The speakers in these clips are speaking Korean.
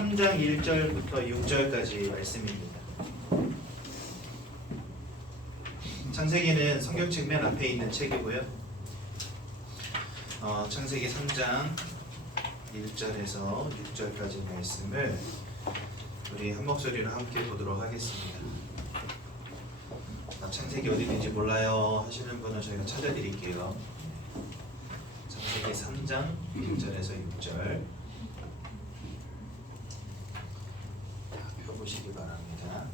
3장 1절부터 6절까지 말씀입니다. 창세기는 성경책 맨 앞에 있는 책이고요. 창세기 3장 1절에서 6절까지 말씀을 우리 한 목소리로 함께 보도록 하겠습니다. 창세기 어디 있는지 몰라요 하시는 분은 저희가 찾아드릴게요. 창세기 3장 1절에서 6절 펴보시기 바랍니다.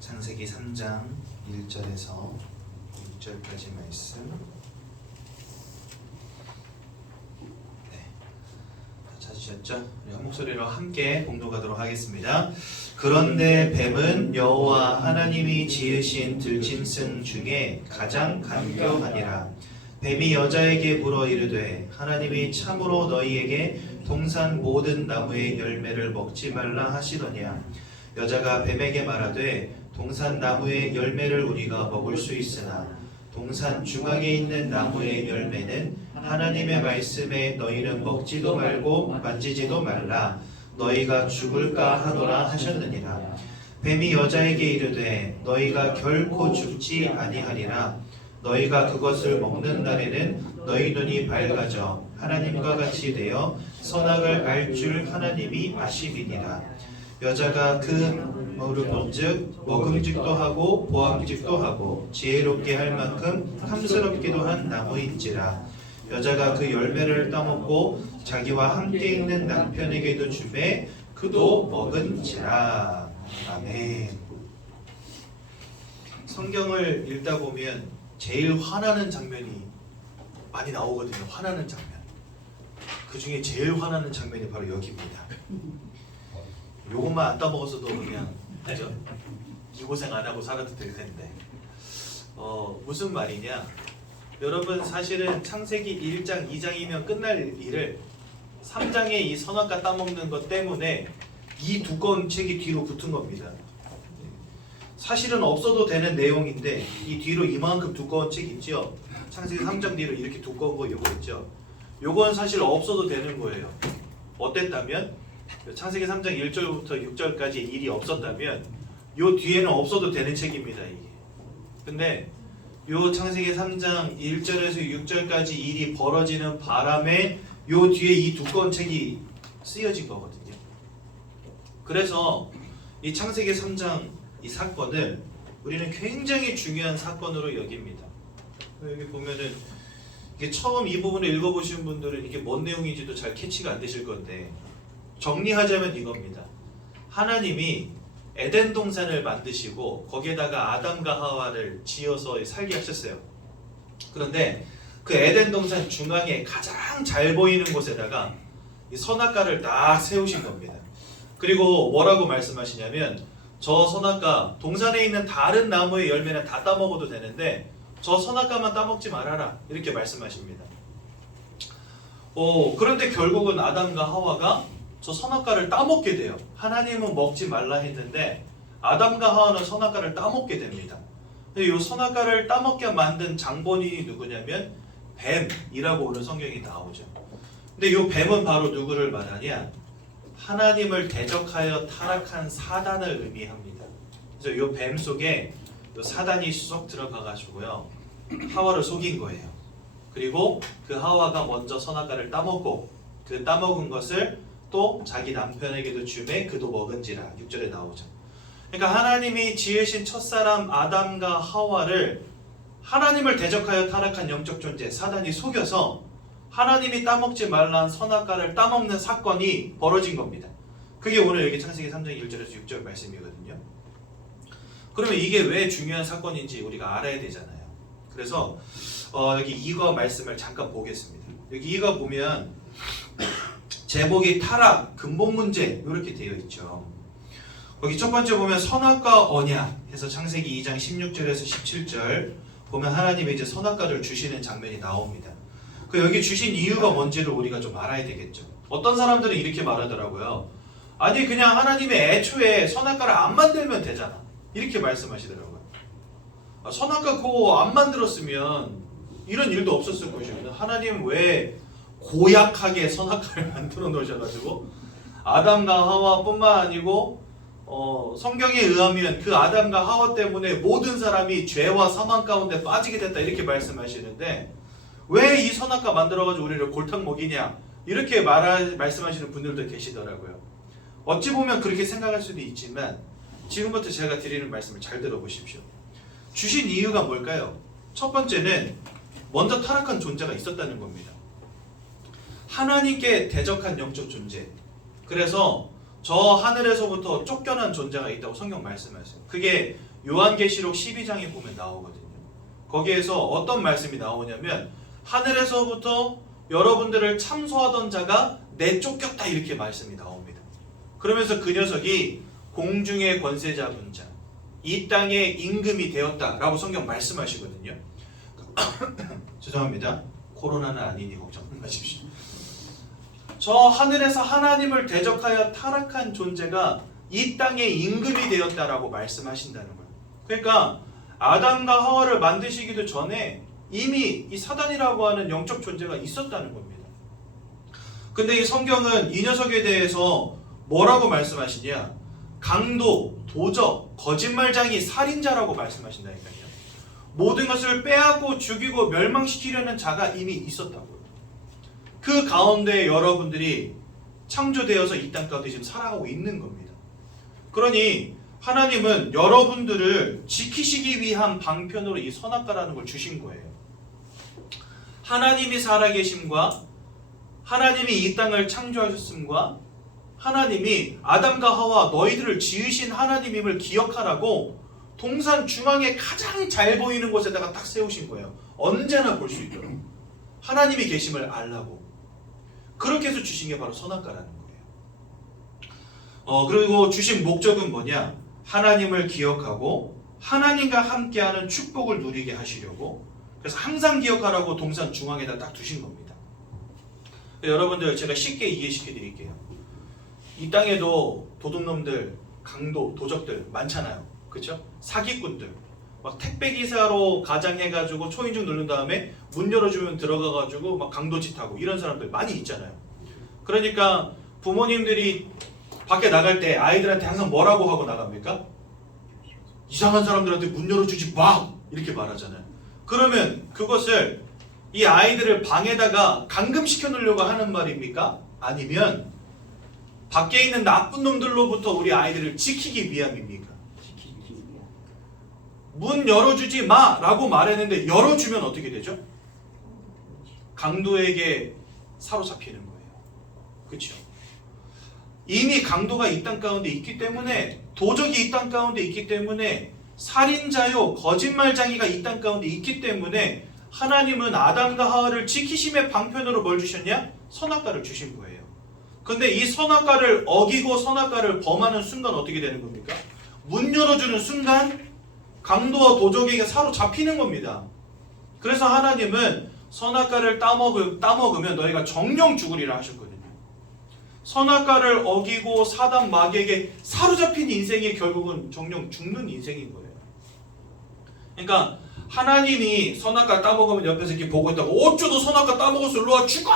창세기 3장 1절에서 6절까지 말씀. 찾으셨죠? 우리 한 목소리로 함께 공독하도록 하겠습니다. 그런데 뱀은 여호와 하나님이 지으신 들짐승 중에 가장 간교하니라. 뱀이 여자에게 물어 이르되 하나님이 참으로 너희에게 동산 모든 나무의 열매를 먹지 말라 하시더냐. 여자가 뱀에게 말하되 동산 나무의 열매를 우리가 먹을 수 있으나 동산 중앙에 있는 나무의 열매는 하나님의 말씀에 너희는 먹지도 말고 만지지도 말라. 너희가 죽을까 하노라 하셨느니라. 뱀이 여자에게 이르되 너희가 결코 죽지 아니하리라. 너희가 그것을 먹는 날에는 너희 눈이 밝아져 하나님과 같이 되어 선악을 알 줄 하나님이 아시리니라. 여자가 그 뭐를 본즉 먹음직도 하고 보암직도 하고 지혜롭게 할 만큼 탐스럽기도 한 나무인지라. 여자가 그 열매를 따먹고 자기와 함께 있는 남편에게도 주매 그도 먹은지라. 아멘. 성경을 읽다 보면 제일 화나는 장면이 많이 나오거든요. 화나는 장면. 그 중에 제일 화나는 장면이 바로 여기입니다. 요것만 안 따먹었어도 그냥 그죠? 이 고생 안 하고 살아도 될 텐데. 무슨 말이냐? 여러분 사실은 창세기 1장, 2장이면 끝날 일을 3장의 이 선악과 따먹는 것 때문에 이 두꺼운 책이 뒤로 붙은 겁니다. 사실은 없어도 되는 내용인데 이 뒤로 이만큼 두꺼운 책 있죠? 창세기 3장 뒤로 이렇게 두꺼운 거 요거 있죠? 요건 사실 없어도 되는 거예요. 어땠다면? 창세기 3장 1절부터 6절까지 일이 없었다면 요 뒤에는 없어도 되는 책입니다. 이게. 근데 요 창세기 3장 1절에서 6절까지 일이 벌어지는 바람에 요 뒤에 이 두꺼운 책이 쓰여진 거거든요. 그래서 이 창세기 3장 이 사건을 우리는 굉장히 중요한 사건으로 여깁니다. 여기 보면은 이게 처음 이 부분을 읽어보신 분들은 이게 뭔 내용인지도 잘 캐치가 안 되실 건데 정리하자면 이겁니다. 하나님이 에덴 동산을 만드시고 거기에다가 아담과 하와를 지어서 살게 하셨어요. 그런데 그 에덴 동산 중앙에 가장 잘 보이는 곳에다가 이 선악과를 딱 세우신 겁니다. 그리고 뭐라고 말씀하시냐면 저 선악과 동산에 있는 다른 나무의 열매는 다 따먹어도 되는데 저 선악과만 따먹지 말아라 이렇게 말씀하십니다. 그런데 결국은 아담과 하와가 저 선악과를 따먹게 돼요. 하나님은 먹지 말라 했는데 아담과 하와는 선악과를 따먹게 됩니다. 이 선악과를 따먹게 만든 장본인이 누구냐면 뱀이라고 오늘 성경이 나오죠. 근데 이 뱀은 바로 누구를 말하냐? 하나님을 대적하여 타락한 사단을 의미합니다. 그래서 이 뱀 속에 이 사단이 쏙 들어가가지고요 하와를 속인 거예요. 그리고 그 하와가 먼저 선악과를 따먹고 그 따먹은 것을 또 자기 남편에게도 주매 그도 먹은지라 6절에 나오죠. 그러니까 하나님이 지으신 첫사람 아담과 하와를 하나님을 대적하여 타락한 영적 존재 사단이 속여서 하나님이 따먹지 말란 선악과를 따먹는 사건이 벌어진 겁니다. 그게 오늘 여기 창세기 3장 1절에서 6절 말씀이거든요. 그러면 이게 왜 중요한 사건인지 우리가 알아야 되잖아요. 그래서 여기 이거 말씀을 잠깐 보겠습니다. 여기 이거 보면 제목이 타락, 근본 문제 이렇게 되어 있죠. 여기 첫 번째 보면 선악과 언약 해서 창세기 2장 16절에서 17절 보면 하나님이 이제 선악과를 주시는 장면이 나옵니다. 그 여기 주신 이유가 뭔지를 우리가 좀 알아야 되겠죠. 어떤 사람들은 이렇게 말하더라고요. 아니 그냥 하나님이 애초에 선악과를 안 만들면 되잖아. 이렇게 말씀하시더라고요. 선악과 그거 안 만들었으면 이런 일도 없었을 것이고 하나님 왜 고약하게 선악과를 만들어 놓으셔가지고 아담과 하와뿐만 아니고 성경에 의하면 그 아담과 하와 때문에 모든 사람이 죄와 사망 가운데 빠지게 됐다 이렇게 말씀하시는데 왜 이 선악과 만들어가지고 우리를 골탕 먹이냐 이렇게 말씀하시는 분들도 계시더라고요. 어찌 보면 그렇게 생각할 수도 있지만 지금부터 제가 드리는 말씀을 잘 들어보십시오. 주신 이유가 뭘까요? 첫 번째는 먼저 타락한 존재가 있었다는 겁니다. 하나님께 대적한 영적 존재. 그래서 저 하늘에서부터 쫓겨난 존재가 있다고 성경 말씀하세요. 그게 요한계시록 12장에 보면 나오거든요. 거기에서 어떤 말씀이 나오냐면 하늘에서부터 여러분들을 참소하던 자가 내쫓겼다 이렇게 말씀이 나옵니다. 그러면서 그 녀석이 공중의 권세 잡은 자, 이 땅의 임금이 되었다라고 성경 말씀하시거든요. 죄송합니다. 코로나는 아니니 걱정 마십시오. 저 하늘에서 하나님을 대적하여 타락한 존재가 이 땅의 임금이 되었다라고 말씀하신다는 거예요. 그러니까 아담과 하와를 만드시기도 전에 이미 이 사단이라고 하는 영적 존재가 있었다는 겁니다. 근데 이 성경은 이 녀석에 대해서 뭐라고 말씀하시냐? 강도, 도적, 거짓말장이, 살인자라고 말씀하신다니까요. 모든 것을 빼앗고 죽이고 멸망시키려는 자가 이미 있었다고요. 그 가운데 여러분들이 창조되어서 이 땅 가운데 지금 살아가고 있는 겁니다. 그러니 하나님은 여러분들을 지키시기 위한 방편으로 이 선악과라는 걸 주신 거예요. 하나님이 살아계심과 하나님이 이 땅을 창조하셨음과 하나님이 아담과 하와 너희들을 지으신 하나님임을 기억하라고 동산 중앙에 가장 잘 보이는 곳에다가 딱 세우신 거예요. 언제나 볼 수 있도록 하나님이 계심을 알라고. 그렇게 해서 주신 게 바로 선악과라는 거예요. 그리고 주신 목적은 뭐냐? 하나님을 기억하고 하나님과 함께하는 축복을 누리게 하시려고. 그래서 항상 기억하라고 동산 중앙에다 딱 두신 겁니다. 여러분들 제가 쉽게 이해시켜 드릴게요. 이 땅에도 도둑놈들, 강도, 도적들 많잖아요. 그렇죠? 사기꾼들. 막 택배기사로 가장해가지고 초인종 누른 다음에 문 열어주면 들어가가지고 막 강도짓하고 이런 사람들 많이 있잖아요. 그러니까 부모님들이 밖에 나갈 때 아이들한테 항상 뭐라고 하고 나갑니까? 이상한 사람들한테 문 열어주지 마! 이렇게 말하잖아요. 그러면 그것을 이 아이들을 방에다가 감금시켜 놓으려고 하는 말입니까? 아니면 밖에 있는 나쁜 놈들로부터 우리 아이들을 지키기 위함입니까? 문 열어주지 마! 라고 말했는데 열어주면 어떻게 되죠? 강도에게 사로잡히는 거예요. 그렇죠? 이미 강도가 이 땅 가운데 있기 때문에, 도적이 이 땅 가운데 있기 때문에, 살인자요 거짓말장이가 이 땅 가운데 있기 때문에 하나님은 아담과 하와를 지키심의 방편으로 뭘 주셨냐? 선악과를 주신 거예요. 근데 이 선악과를 어기고 선악과를 범하는 순간 어떻게 되는 겁니까? 문 열어주는 순간 강도와 도적에게 사로잡히는 겁니다. 그래서 하나님은 선악과를 따먹으면 너희가 정령 죽으리라 하셨거든요. 선악과를 어기고 사단 마귀에게 사로잡힌 인생이 결국은 정령 죽는 인생인 거예요. 그러니까 하나님이 선악과 따먹으면 옆에서 이렇게 보고 있다고 어쩌도 선악과 따먹어서 일로와 죽어!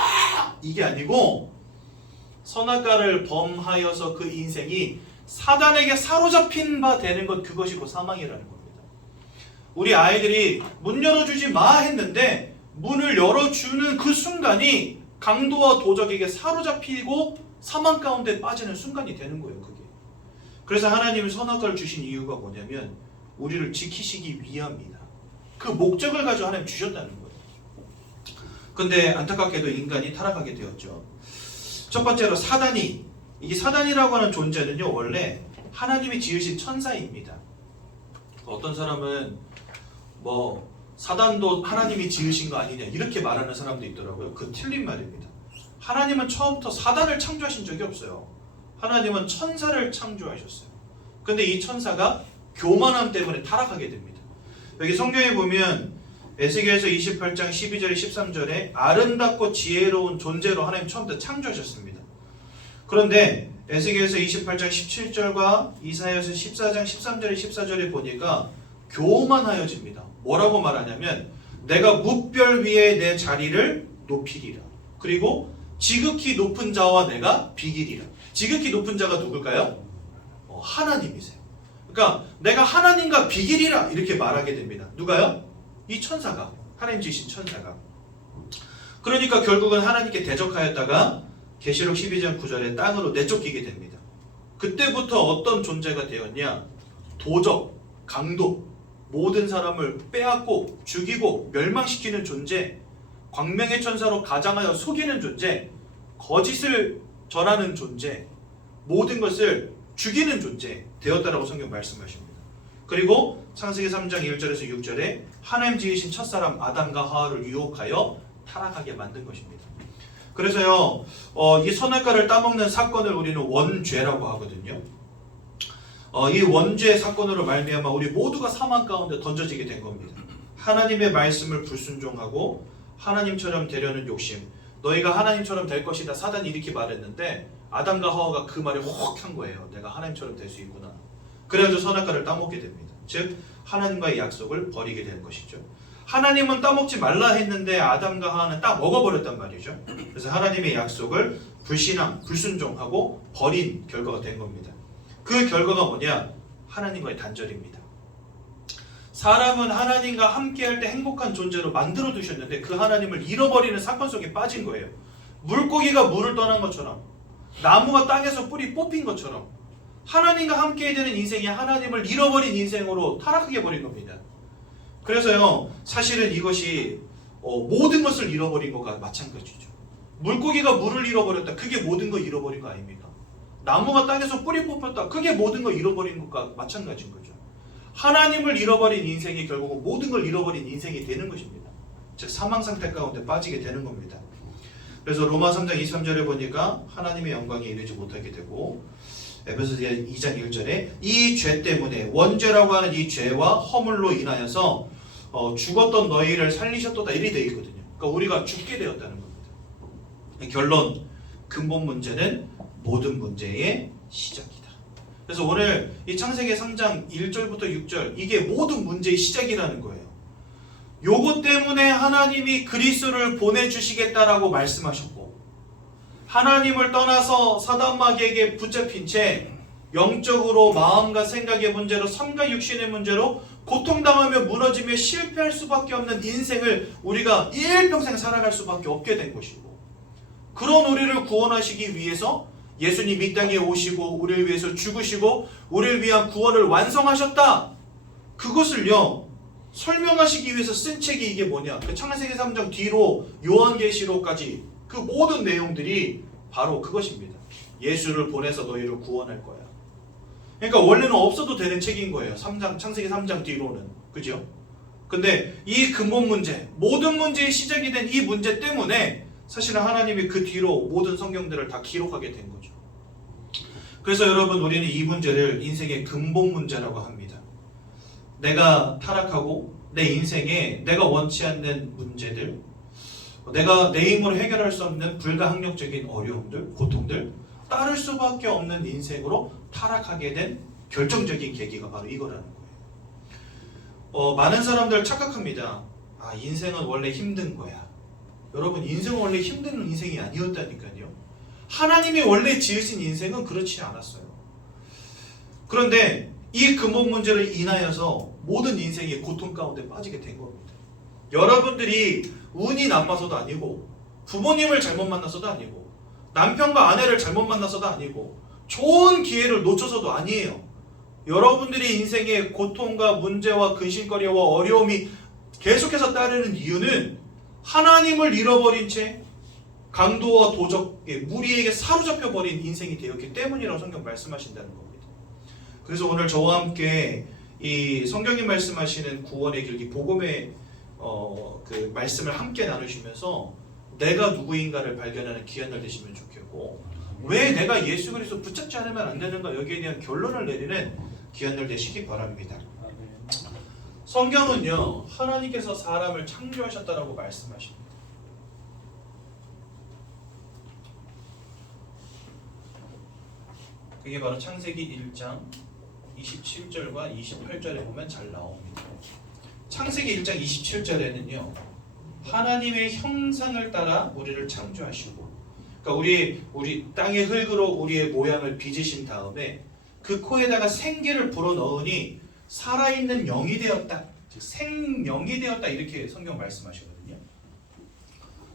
이게 아니고 선악과를 범하여서 그 인생이 사단에게 사로잡힌 바 되는 것, 그것이 곧 사망이라는 겁니다. 우리 아이들이 문 열어주지 마 했는데 문을 열어주는 그 순간이 강도와 도적에게 사로잡히고 사망 가운데 빠지는 순간이 되는 거예요. 그게. 그래서 하나님이 선악과를 주신 이유가 뭐냐면 우리를 지키시기 위함이다. 그 목적을 가지고 하나님 주셨다는 거예요. 근데 안타깝게도 인간이 타락하게 되었죠. 첫 번째로 사단이, 이게 사단이라고 하는 존재는요 원래 하나님이 지으신 천사입니다. 어떤 사람은 뭐 사단도 하나님이 지으신 거 아니냐 이렇게 말하는 사람도 있더라고요. 그 틀린 말입니다. 하나님은 처음부터 사단을 창조하신 적이 없어요. 하나님은 천사를 창조하셨어요. 근데 이 천사가 교만함 때문에 타락하게 됩니다. 여기 성경에 보면 에스겔서 28장 12절에 13절에 아름답고 지혜로운 존재로 하나님 처음부터 창조하셨습니다. 그런데 에스겔서 28장 17절과 이사야서 14장 13절에 14절에 보니까 교만하여집니다. 뭐라고 말하냐면 내가 무별 위에 내 자리를 높이리라. 그리고 지극히 높은 자와 내가 비길이라. 지극히 높은 자가 누굴까요? 하나님이세요. 그러니까 내가 하나님과 비길이라 이렇게 말하게 됩니다. 누가요? 이 천사가, 하나님 지으신 천사가. 그러니까 결국은 하나님께 대적하였다가 계시록 12장 9절에 땅으로 내쫓기게 됩니다. 그때부터 어떤 존재가 되었냐? 도적, 강도, 모든 사람을 빼앗고 죽이고 멸망시키는 존재, 광명의 천사로 가장하여 속이는 존재, 거짓을 전하는 존재, 모든 것을 죽이는 존재 되었다라고 성경 말씀하십니다. 그리고 창세기 3장 1절에서 6절에 하나님 지으신 첫사람 아담과 하와를 유혹하여 타락하게 만든 것입니다. 그래서요, 이 선악과를 따먹는 사건을 우리는 원죄라고 하거든요. 이 원죄 사건으로 말미암아 우리 모두가 사망 가운데 던져지게 된 겁니다. 하나님의 말씀을 불순종하고 하나님처럼 되려는 욕심. 너희가 하나님처럼 될 것이다. 사단이 이렇게 말했는데 아담과 하와가 그 말에 혹 한 거예요. 내가 하나님처럼 될 수 있구나. 그래가지고 선악과를 따먹게 됩니다. 즉 하나님과의 약속을 버리게 된 것이죠. 하나님은 따먹지 말라 했는데 아담과 하와는 따먹어버렸단 말이죠. 그래서 하나님의 약속을 불신앙, 불순종하고 버린 결과가 된 겁니다. 그 결과가 뭐냐? 하나님과의 단절입니다. 사람은 하나님과 함께할 때 행복한 존재로 만들어 두셨는데 그 하나님을 잃어버리는 사건 속에 빠진 거예요. 물고기가 물을 떠난 것처럼, 나무가 땅에서 뿌리 뽑힌 것처럼 하나님과 함께 되는 인생이 하나님을 잃어버린 인생으로 타락하게 버린 겁니다. 그래서요, 사실은 이것이 모든 것을 잃어버린 것과 마찬가지죠. 물고기가 물을 잃어버렸다. 그게 모든 걸 잃어버린 거 아닙니까? 나무가 땅에서 뿌리 뽑혔다. 그게 모든 걸 잃어버린 것과 마찬가지인 거죠. 하나님을 잃어버린 인생이 결국은 모든 걸 잃어버린 인생이 되는 것입니다. 즉 사망 상태 가운데 빠지게 되는 겁니다. 그래서 로마 3장 23절에 보니까 하나님의 영광에 이르지 못하게 되고, 에베소서 2장 1절에 이 죄 때문에, 원죄라고 하는 이 죄와 허물로 인하여서 죽었던 너희를 살리셨도다 이리 되어 있거든요. 그러니까 우리가 죽게 되었다는 겁니다. 결론, 근본 문제는 모든 문제의 시작이다. 그래서 오늘 이 창세기 3장 1절부터 6절, 이게 모든 문제의 시작이라는 거예요. 요것 때문에 하나님이 그리스도를 보내주시겠다라고 말씀하셨고, 하나님을 떠나서 사단마귀에게 붙잡힌 채 영적으로 마음과 생각의 문제로, 삶과 육신의 문제로 고통당하며 무너지며 실패할 수밖에 없는 인생을 우리가 일평생 살아갈 수밖에 없게 된 것이고, 그런 우리를 구원하시기 위해서 예수님 이 땅에 오시고 우리를 위해서 죽으시고 우리를 위한 구원을 완성하셨다. 그것을요 설명하시기 위해서 쓴 책이 이게 뭐냐? 그 창세기 3장 뒤로 요한계시록까지 그 모든 내용들이 바로 그것입니다. 예수를 보내서 너희를 구원할 거야. 그러니까 원래는 없어도 되는 책인 거예요. 창세기 3장 뒤로는. 그죠? 근데 이 근본 문제, 모든 문제의 시작이 된 이 문제 때문에 사실은 하나님이 그 뒤로 모든 성경들을 다 기록하게 된 거죠. 그래서 여러분, 우리는 이 문제를 인생의 근본 문제라고 합니다. 내가 타락하고 내 인생에 내가 원치 않는 문제들, 내가 내 힘으로 해결할 수 없는 불가항력적인 어려움들, 고통들, 따를 수밖에 없는 인생으로 타락하게 된 결정적인 계기가 바로 이거라는 거예요. 많은 사람들 착각합니다. 인생은 원래 힘든 거야. 여러분, 인생은 원래 힘든 인생이 아니었다니까요. 하나님이 원래 지으신 인생은 그렇지 않았어요. 그런데 이 근본 문제를 인하여서 모든 인생이 고통 가운데 빠지게 된 겁니다. 여러분들이 운이 나빠서도 아니고, 부모님을 잘못 만나서도 아니고, 남편과 아내를 잘못 만나서도 아니고, 좋은 기회를 놓쳐서도 아니에요. 여러분들이 인생의 고통과 문제와 근심거리와 어려움이 계속해서 따르는 이유는 하나님을 잃어버린 채 강도와 도적의 무리에게 사로잡혀버린 인생이 되었기 때문이라고 성경 말씀하신다는 겁니다. 그래서 오늘 저와 함께 이 성경이 말씀하시는 구원의 길기, 복음의 그 말씀을 함께 나누시면서 내가 누구인가를 발견하는 귀한 날 되시면 좋겠고, 왜 내가 예수 그리스도 붙잡지 않으면 안 되는가, 여기에 대한 결론을 내리는 귀한 날 되시기 바랍니다. 성경은요, 하나님께서 사람을 창조하셨다라고 말씀하십니다. 그게 바로 창세기 1장 27절과 28절에 보면 잘 나옵니다. 창세기 1장 27절에는요, 하나님의 형상을 따라 우리를 창조하시고, 그러니까 우리 땅의 흙으로 우리의 모양을 빚으신 다음에 그 코에다가 생기를 불어넣으니 살아있는 영이 되었다, 즉 생명이 되었다, 이렇게 성경 말씀하시거든요.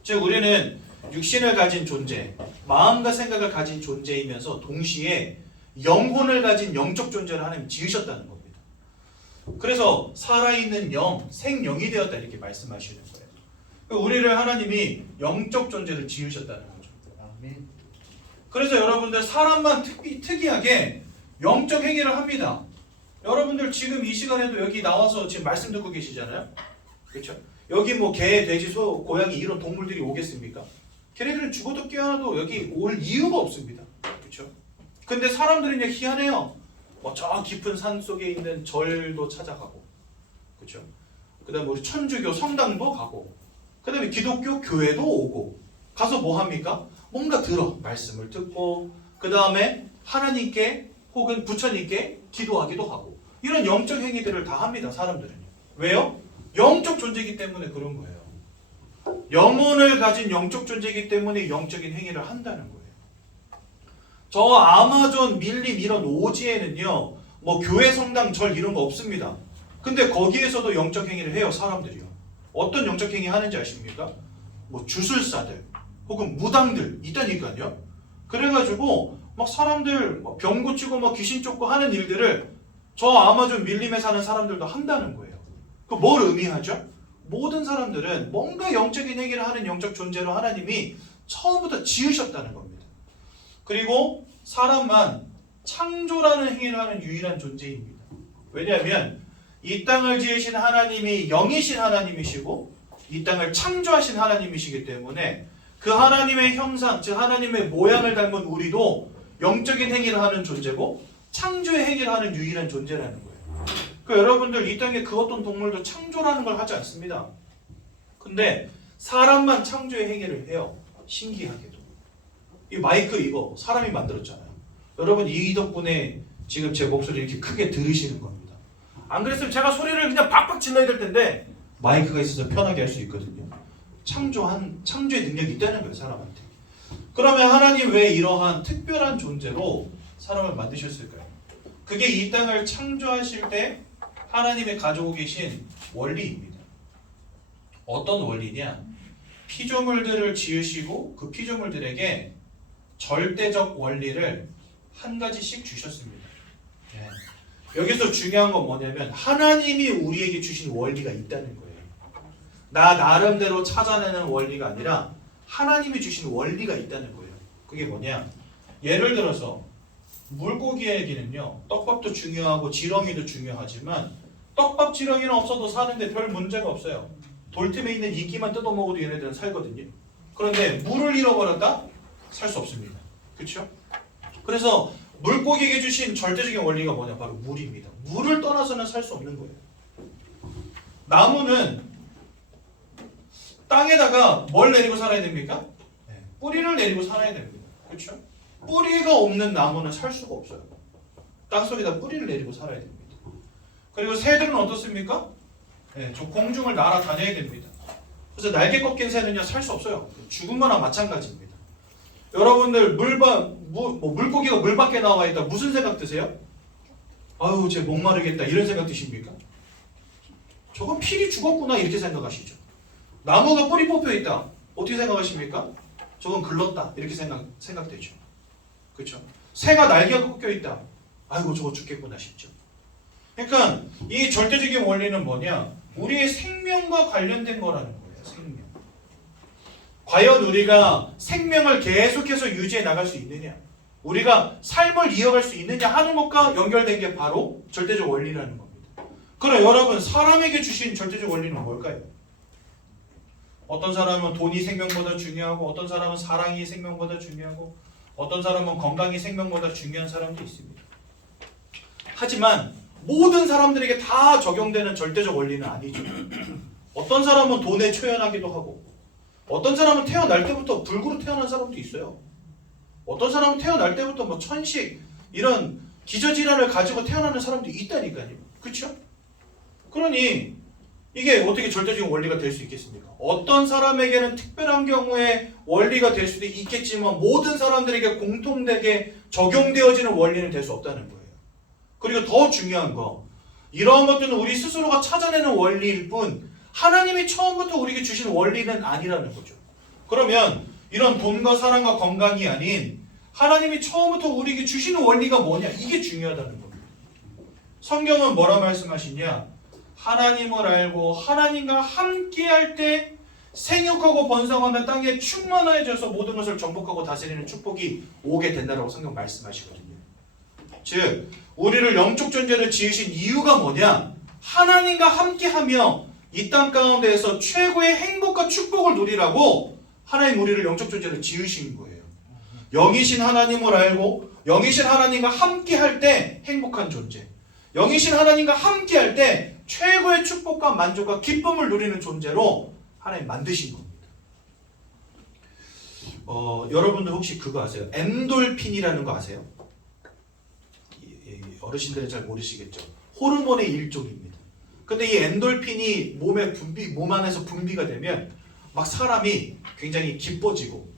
즉 우리는 육신을 가진 존재, 마음과 생각을 가진 존재이면서 동시에 영혼을 가진 영적 존재를 하나님 지으셨다는 겁니다. 그래서 살아있는 영, 생명이 되었다, 이렇게 말씀하시는 거예요. 우리를 하나님이 영적 존재를 지으셨다는 거죠. 아멘. 그래서 여러분들 사람만 특이하게 영적 행위를 합니다. 여러분들 지금 이 시간에도 여기 나와서 지금 말씀 듣고 계시잖아요. 그렇죠? 여기 뭐 개, 돼지, 소, 고양이 이런 동물들이 오겠습니까? 걔네들은 죽어도 깨어나도 여기 올 이유가 없습니다. 그렇죠? 근데 사람들은 그냥 희한해요. 뭐 저 깊은 산 속에 있는 절도 찾아가고, 그렇죠? 그다음에 우리 천주교 성당도 가고, 그다음에 기독교 교회도 오고, 가서 뭐 합니까? 뭔가 들어, 말씀을 듣고, 그다음에 하나님께 혹은 부처님께 기도하기도 하고, 이런 영적 행위들을 다 합니다. 사람들은요. 왜요? 영적 존재이기 때문에 그런 거예요. 영혼을 가진 영적 존재이기 때문에 영적인 행위를 한다는 거예요. 저 아마존, 밀림 이런 오지에는요, 뭐 교회, 성당, 절 이런 거 없습니다. 근데 거기에서도 영적 행위를 해요, 사람들이요. 어떤 영적 행위 하는지 아십니까? 뭐 주술사들 혹은 무당들 있다니까요. 그래가지고 막 사람들 병 고치고 막 귀신 쫓고 하는 일들을 저 아마존 밀림에 사는 사람들도 한다는 거예요. 그 뭘 의미하죠? 모든 사람들은 뭔가 영적인 행위를 하는 영적 존재로 하나님이 처음부터 지으셨다는 겁니다. 그리고 사람만 창조라는 행위를 하는 유일한 존재입니다. 왜냐하면 이 땅을 지으신 하나님이 영이신 하나님이시고 이 땅을 창조하신 하나님이시기 때문에 그 하나님의 형상, 즉 하나님의 모양을 닮은 우리도 영적인 행위를 하는 존재고 창조의 행위를 하는 유일한 존재라는 거예요. 그러니까 여러분들 이 땅에 그 어떤 동물도 창조라는 걸 하지 않습니다. 근데 사람만 창조의 행위를 해요. 신기하게도. 이 마이크 이거 사람이 만들었잖아요. 여러분 이 덕분에 지금 제 목소리 이렇게 크게 들으시는 겁니다. 안 그랬으면 제가 소리를 그냥 박박 질러야 될 텐데 마이크가 있어서 편하게 할 수 있거든요. 창조의 능력이 있다는 거예요, 사람한테. 그러면 하나님 왜 이러한 특별한 존재로 사람을 만드셨을까요? 그게 이 땅을 창조하실 때 하나님이 가지고 계신 원리입니다. 어떤 원리냐? 피조물들을 지으시고 그 피조물들에게 절대적 원리를 한 가지씩 주셨습니다. 여기서 중요한 건 뭐냐면 하나님이 우리에게 주신 원리가 있다는 거예요. 나 나름대로 찾아내는 원리가 아니라 하나님이 주신 원리가 있다는 거예요. 그게 뭐냐? 예를 들어서 물고기에게는요, 떡밥도 중요하고 지렁이도 중요하지만 떡밥 지렁이는 없어도 사는데 별 문제가 없어요. 돌틈에 있는 이끼만 뜯어먹어도 얘네들은 살거든요. 그런데 물을 잃어버렸다? 살 수 없습니다. 그렇죠? 그래서 물고기에게 주신 절대적인 원리가 뭐냐? 바로 물입니다. 물을 떠나서는 살 수 없는 거예요. 나무는 땅에다가 뭘 내리고 살아야 됩니까? 뿌리를 내리고 살아야 됩니다. 그렇죠? 뿌리가 없는 나무는 살 수가 없어요. 땅속에다 뿌리를 내리고 살아야 됩니다. 그리고 새들은 어떻습니까? 저 공중을 날아다녀야 됩니다. 그래서 날개 꺾인 새는요 살 수 없어요. 죽은 거나 마찬가지입니다. 여러분들 물고기가 물 밖에 나와 있다 무슨 생각 드세요? 아유 쟤 목마르겠다 이런 생각 드십니까? 저건 필히 죽었구나 이렇게 생각하시죠. 나무가 뿌리 뽑혀 있다 어떻게 생각하십니까? 저건 글렀다 이렇게 생각되죠. 그렇죠? 새가 날개가 꺾여 있다 아이고 저거 죽겠구나 싶죠. 그러니까 이 절대적인 원리는 뭐냐? 우리의 생명과 관련된 거라는 거예요. 생명. 과연 우리가 생명을 계속해서 유지해 나갈 수 있느냐? 우리가 삶을 이어갈 수 있느냐 하는 것과 연결된 게 바로 절대적 원리라는 겁니다. 그럼 여러분 사람에게 주신 절대적 원리는 뭘까요? 어떤 사람은 돈이 생명보다 중요하고 어떤 사람은 사랑이 생명보다 중요하고 어떤 사람은 건강이 생명보다 중요한 사람도 있습니다. 하지만 모든 사람들에게 다 적용되는 절대적 원리는 아니죠. 어떤 사람은 돈에 초연하기도 하고 어떤 사람은 태어날 때부터 불구로 태어난 사람도 있어요. 어떤 사람은 태어날 때부터 뭐 천식 이런 기저질환을 가지고 태어나는 사람도 있다니까요. 그렇죠? 그러니 이게 어떻게 절대적인 원리가 될 수 있겠습니까? 어떤 사람에게는 특별한 경우에 원리가 될 수도 있겠지만 모든 사람들에게 공통되게 적용되어지는 원리는 될 수 없다는 거예요. 그리고 더 중요한 거, 이러한 것들은 우리 스스로가 찾아내는 원리일 뿐 하나님이 처음부터 우리에게 주신 원리는 아니라는 거죠. 그러면 이런 돈과 사랑과 건강이 아닌 하나님이 처음부터 우리에게 주시는 원리가 뭐냐? 이게 중요하다는 겁니다. 성경은 뭐라 말씀하시냐? 하나님을 알고 하나님과 함께할 때 생육하고 번성하며 땅에 충만해져서 모든 것을 정복하고 다스리는 축복이 오게 된다고 성경 말씀하시거든요. 즉 우리를 영적 존재로 지으신 이유가 뭐냐? 하나님과 함께하며 이 땅 가운데에서 최고의 행복과 축복을 누리라고 하나님 우리를 영적 존재로 지으신 거예요. 영이신 하나님을 알고 영이신 하나님과 함께할 때 행복한 존재, 영이신 하나님과 함께할 때 최고의 축복과 만족과 기쁨을 누리는 존재로 하나님 만드신 겁니다. 여러분들 혹시 그거 아세요? 엔돌핀이라는 거 아세요? 어르신들은 잘 모르시겠죠. 호르몬의 일종입니다. 근데 이 엔돌핀이 몸 안에서 분비가 되면 막 사람이 굉장히 기뻐지고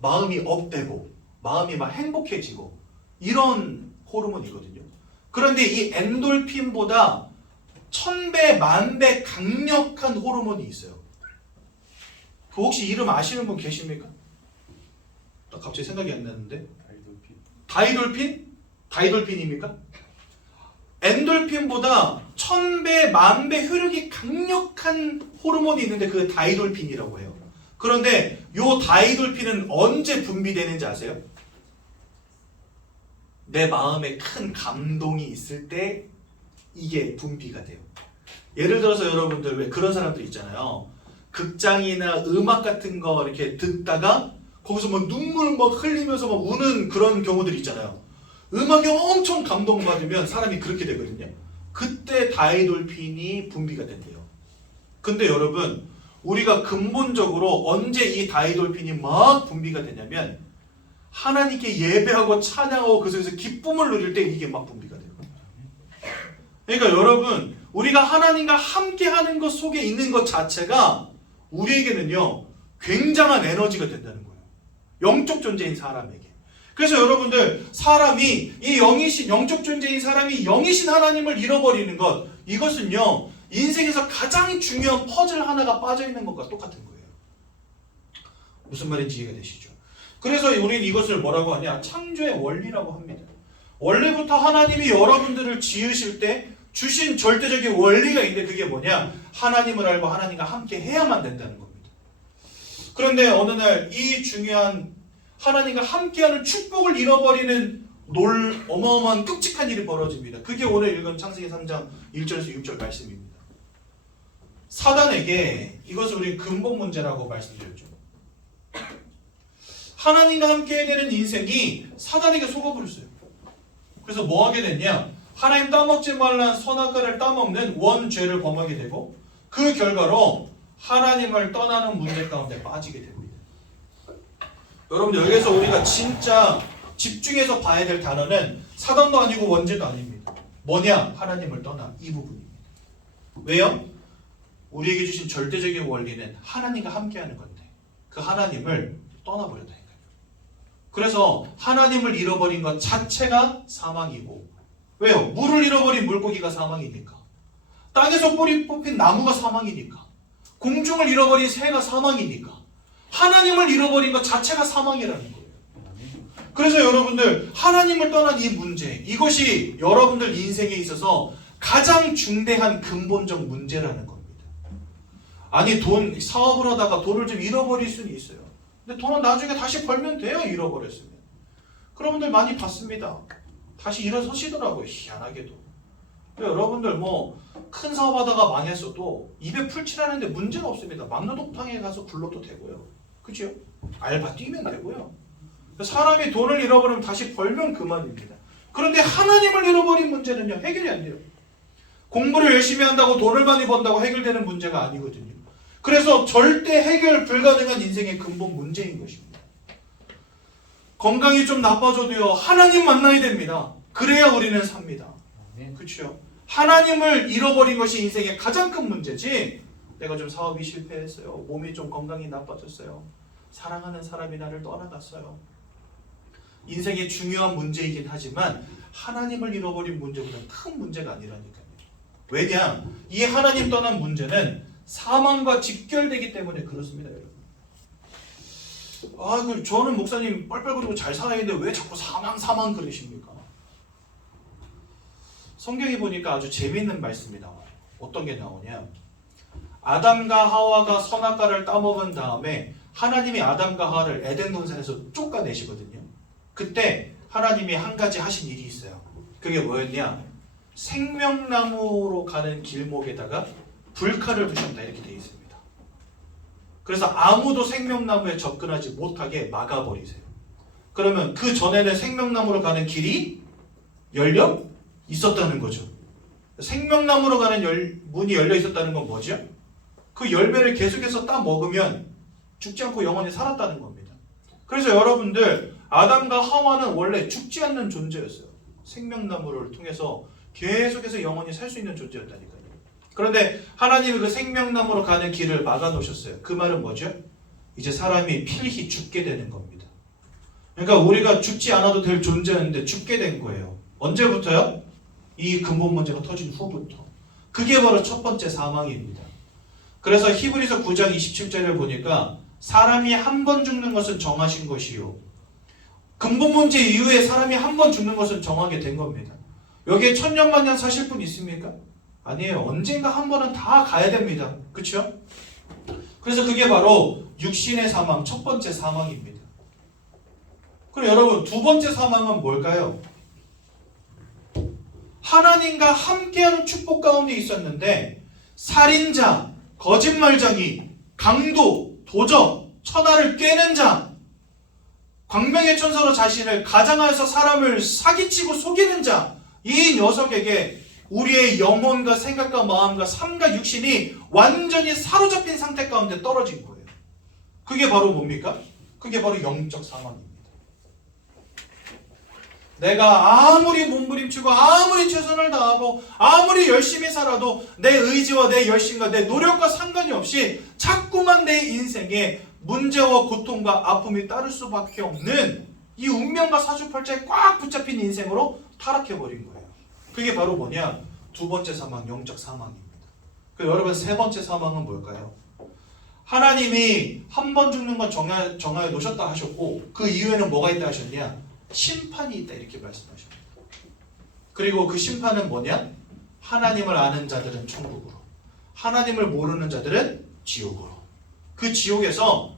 마음이 업되고 마음이 막 행복해지고 이런 호르몬이거든요. 그런데 이 엔돌핀보다 1000배, 10,000배 강력한 호르몬이 있어요. 그 혹시 이름 아시는 분 계십니까? 갑자기 생각이 안 나는데. 다이돌핀? 다이돌핀입니까? 엔돌핀보다 1000배, 10,000배 효력이 강력한 호르몬이 있는데 그 다이돌핀이라고 해요. 그런데 이 다이돌핀은 언제 분비되는지 아세요? 내 마음에 큰 감동이 있을 때 이게 분비가 돼요. 예를 들어서 여러분들 왜 그런 사람들 있잖아요. 극장이나 음악 같은 거 이렇게 듣다가 거기서 막 눈물 막 흘리면서 막 우는 그런 경우들 있잖아요. 음악에 엄청 감동받으면 사람이 그렇게 되거든요. 그때 다이돌핀이 분비가 된대요. 근데 여러분 우리가 근본적으로 언제 이 다이돌핀이 막 분비가 되냐면 하나님께 예배하고 찬양하고 그 속에서 기쁨을 누릴 때 이게 막 분비가 돼요. 그러니까 여러분 우리가 하나님과 함께하는 것 속에 있는 것 자체가 우리에게는요 굉장한 에너지가 된다는 거예요. 영적 존재인 사람에게. 그래서 여러분들 사람이 이 영적 존재인 사람이 영이신 하나님을 잃어버리는 것, 이것은요 인생에서 가장 중요한 퍼즐 하나가 빠져있는 것과 똑같은 거예요. 무슨 말인지 이해가 되시죠? 그래서 우리는 이것을 뭐라고 하냐? 창조의 원리라고 합니다. 원래부터 하나님이 여러분들을 지으실 때 주신 절대적인 원리가 있는데 그게 뭐냐? 하나님을 알고 하나님과 함께 해야만 된다는 겁니다. 그런데 어느 날 이 중요한 하나님과 함께하는 축복을 잃어버리는 어마어마한 끔찍한 일이 벌어집니다. 그게 오늘 읽은 창세기 3장 1절에서 6절 말씀입니다. 사단에게 이것을 우리 근본 문제라고 말씀드렸죠. 하나님과 함께 되는 인생이 사단에게 속아버렸어요. 그래서 뭐 하게 됐냐? 하나님 따먹지 말라는 선악과를 따먹는 원죄를 범하게 되고 그 결과로 하나님을 떠나는 문제 가운데 빠지게 됩니다. 여러분들 여기서 우리가 진짜 집중해서 봐야 될 단어는 사단도 아니고 원죄도 아닙니다. 뭐냐? 하나님을 떠나 이 부분입니다. 왜요? 우리에게 주신 절대적인 원리는 하나님과 함께하는 건데 그 하나님을 떠나버렸다니까요. 그래서 하나님을 잃어버린 것 자체가 사망이고 왜요? 물을 잃어버린 물고기가 사망이니까 땅에서 뿌리 뽑힌 나무가 사망이니까 공중을 잃어버린 새가 사망이니까 하나님을 잃어버린 것 자체가 사망이라는 거예요. 그래서 여러분들 하나님을 떠난 이 문제, 이것이 여러분들 인생에 있어서 가장 중대한 근본적 문제라는 겁니다. 아니 사업을 하다가 돈을 좀 잃어버릴 수는 있어요. 근데 돈은 나중에 다시 벌면 돼요. 잃어버렸으면. 여러분들 많이 봤습니다. 다시 일어서시더라고요. 희한하게도. 여러분들 큰 사업하다가 망했어도 입에 풀칠하는데 문제는 없습니다. 막노동탕에 가서 굴러도 되고요. 그죠? 알바 뛰면 되고요. 사람이 돈을 잃어버리면 다시 벌면 그만입니다. 그런데 하나님을 잃어버린 문제는요. 해결이 안 돼요. 공부를 열심히 한다고 돈을 많이 번다고 해결되는 문제가 아니거든요. 그래서 절대 해결 불가능한 인생의 근본 문제인 것입니다. 건강이 좀 나빠져도요. 하나님 만나야 됩니다. 그래야 우리는 삽니다. 그렇죠? 하나님을 잃어버린 것이 인생의 가장 큰 문제지, 내가 좀 사업이 실패했어요, 몸이 좀 건강이 나빠졌어요, 사랑하는 사람이 나를 떠나갔어요. 인생의 중요한 문제이긴 하지만 하나님을 잃어버린 문제보다 큰 문제가 아니라니까요. 왜냐? 이 하나님 떠난 문제는 사망과 직결되기 때문에 그렇습니다, 여러분. 저는 목사님 뻘뻘거리고 잘 살아야 되는데 왜 자꾸 사망 그러십니까? 성경에 보니까 아주 재미있는 말씀이 나와요. 어떤 게 나오냐? 아담과 하와가 선악과를 따먹은 다음에 하나님이 아담과 하와를 에덴 동산에서 쫓아내시거든요. 그때 하나님이 한 가지 하신 일이 있어요. 그게 뭐였냐? 생명나무로 가는 길목에다가 불칼을 두셨다, 이렇게 되어 있습니다. 그래서 아무도 생명나무에 접근하지 못하게 막아버리세요. 그러면 그 전에는 생명나무로 가는 길이 열려 있었다는 거죠. 생명나무로 가는 문이 열려 있었다는 건 뭐죠? 그 열매를 계속해서 따 먹으면 죽지 않고 영원히 살았다는 겁니다. 그래서 여러분들, 아담과 하와는 원래 죽지 않는 존재였어요. 생명나무를 통해서 계속해서 영원히 살 수 있는 존재였다니까요. 그런데 하나님이 그 생명나무로 가는 길을 막아놓으셨어요. 그 말은 뭐죠? 이제 사람이 필히 죽게 되는 겁니다. 그러니까 우리가 죽지 않아도 될 존재였는데 죽게 된 거예요. 언제부터요? 이 근본 문제가 터진 후부터. 그게 바로 첫 번째 사망입니다. 그래서 히브리서 9장 27절을 보니까 사람이 한 번 죽는 것은 정하신 것이요, 근본 문제 이후에 사람이 한 번 죽는 것은 정하게 된 겁니다. 여기에 천년만년 사실 분 있습니까? 아니에요. 언젠가 한 번은 다 가야 됩니다. 그렇죠? 그래서 그게 바로 육신의 사망, 첫 번째 사망입니다. 그럼 여러분, 두 번째 사망은 뭘까요? 하나님과 함께하는 축복 가운데 있었는데 살인자, 거짓말쟁이, 강도, 도적, 천하를 꿰는 자, 광명의 천사로 자신을 가장하여서 사람을 사기치고 속이는 자, 이 녀석에게 우리의 영혼과 생각과 마음과 삶과 육신이 완전히 사로잡힌 상태 가운데 떨어진 거예요. 그게 바로 뭡니까? 그게 바로 영적 사망입니다. 내가 아무리 몸부림치고 아무리 최선을 다하고 아무리 열심히 살아도 내 의지와 내 열심과 내 노력과 상관이 없이 자꾸만 내 인생에 문제와 고통과 아픔이 따를 수밖에 없는 이 운명과 사주팔자에 꽉 붙잡힌 인생으로 타락해버린 거예요. 그게 바로 뭐냐? 두 번째 사망, 영적 사망입니다. 그리고 여러분, 세 번째 사망은 뭘까요? 하나님이 한 번 죽는 건 정하여 놓으셨다 하셨고 그 이후에는 뭐가 있다 하셨냐? 심판이 있다, 이렇게 말씀하십니다. 그리고 그 심판은 뭐냐? 하나님을 아는 자들은 천국으로, 하나님을 모르는 자들은 지옥으로. 그 지옥에서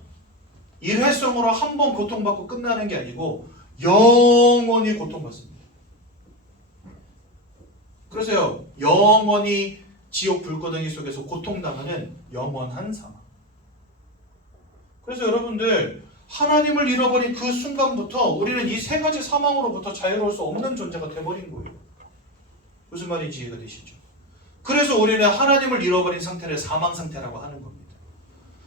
일회성으로 한 번 고통받고 끝나는 게 아니고 영원히 고통받습니다. 그래서요, 영원히 지옥 불구덩이 속에서 고통당하는 영원한 사망. 그래서 여러분들, 하나님을 잃어버린 그 순간부터 우리는 이 세 가지 사망으로부터 자유로울 수 없는 존재가 돼버린 거예요. 무슨 말인지 이해가 되시죠? 그래서 우리는 하나님을 잃어버린 상태를 사망 상태라고 하는 겁니다.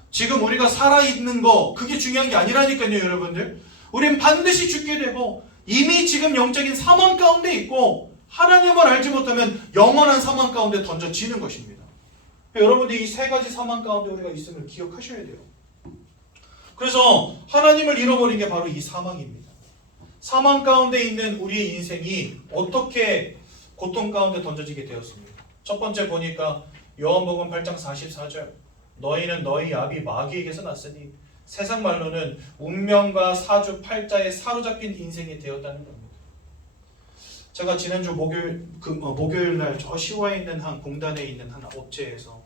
지금 우리가 살아있는 거, 그게 중요한 게 아니라니까요, 여러분들. 우린 반드시 죽게 되고 이미 지금 영적인 사망 가운데 있고 하나님을 알지 못하면 영원한 사망 가운데 던져지는 것입니다. 여러분들, 이 세 가지 사망 가운데 우리가 있음을 기억하셔야 돼요. 그래서 하나님을 잃어버린 게 바로 이 사망입니다. 사망 가운데 있는 우리의 인생이 어떻게 고통 가운데 던져지게 되었습니까? 첫 번째 보니까 요한복음 8장 44절, 너희는 너희 아비 마귀에게서 났으니 세상 말로는 운명과 사주팔자에 사로잡힌 인생이 되었다는 겁니다. 제가 지난주 목요일 날 저 시와에 있는 한 공단에 있는 한 업체에서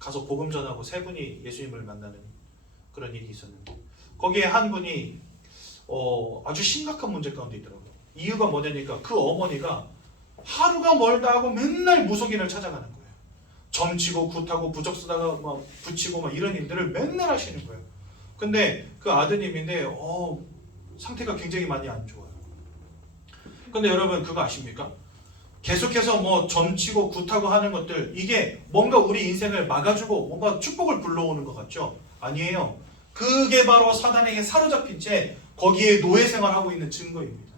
가서 복음 전하고 세 분이 예수님을 만나는 그런 일이 있었는데, 거기에 한 분이 아주 심각한 문제 가운데 있더라고요. 이유가 뭐냐니까 그 어머니가 하루가 멀다 하고 맨날 무속인을 찾아가는 거예요. 점치고 굿하고 부적 쓰다가 막 붙이고 막 이런 일들을 맨날 하시는 거예요. 근데 그 아드님인데 상태가 굉장히 많이 안 좋아요. 근데 여러분, 그거 아십니까? 계속해서 뭐 점치고 굿하고 하는 것들, 이게 뭔가 우리 인생을 막아주고 뭔가 축복을 불러오는 것 같죠? 아니에요. 그게 바로 사단에게 사로잡힌 채 거기에 노예 생활하고 있는 증거입니다.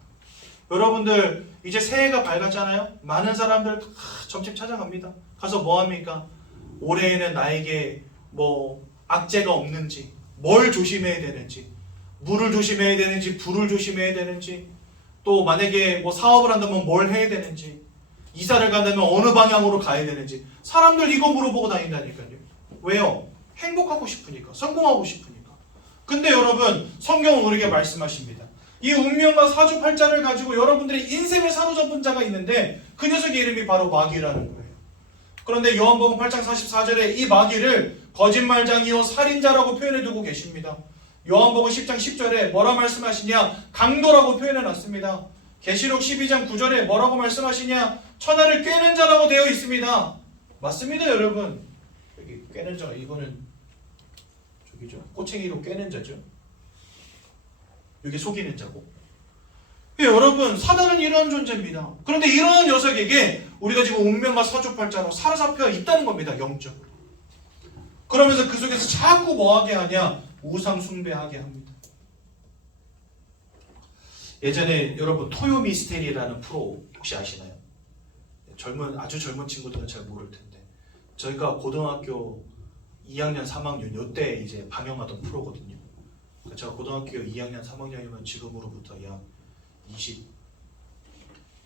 여러분들 이제 새해가 밝았잖아요. 많은 사람들 다 점집 찾아갑니다. 가서 뭐 합니까? 올해에는 나에게 뭐 악재가 없는지, 뭘 조심해야 되는지, 물을 조심해야 되는지, 불을 조심해야 되는지, 또 만약에 뭐 사업을 한다면 뭘 해야 되는지, 이사를 간다면 어느 방향으로 가야 되는지, 사람들 이거 물어보고 다닌다니까요. 왜요? 행복하고 싶으니까, 성공하고 싶으니까. 근데 여러분, 성경은 우리에게 말씀하십니다. 이 운명과 사주팔자를 가지고 여러분들의 인생을 사로잡은 자가 있는데 그 녀석의 이름이 바로 마귀라는 거예요. 그런데 요한복음 8장 44절에 이 마귀를 거짓말장이요 살인자라고 표현해 두고 계십니다. 요한복음 10장 10절에 뭐라 말씀하시냐? 강도라고 표현해 놨습니다. 계시록 12장 9절에 뭐라고 말씀하시냐? 천하를 꿰는 자라고 되어 있습니다. 맞습니다, 여러분. 여기 꿰는 자, 이거는 저기죠. 꼬챙이로 꿰는 자죠. 여기 속이는 자고. 여러분, 사단은 이런 존재입니다. 그런데 이런 녀석에게 우리가 지금 운명과 사주팔자로 사로잡혀 있다는 겁니다, 영적으로. 그러면서 그 속에서 자꾸 뭐하게 하냐? 우상 숭배하게 합니다. 예전에 여러분 토요 미스테리라는 프로 혹시 아시나요? 아주 젊은 친구들은 잘 모를 텐데 저희가 고등학교 2학년, 3학년 요때 이제 방영하던 프로거든요. 제가 고등학교 2학년, 3학년이면 지금으로부터 약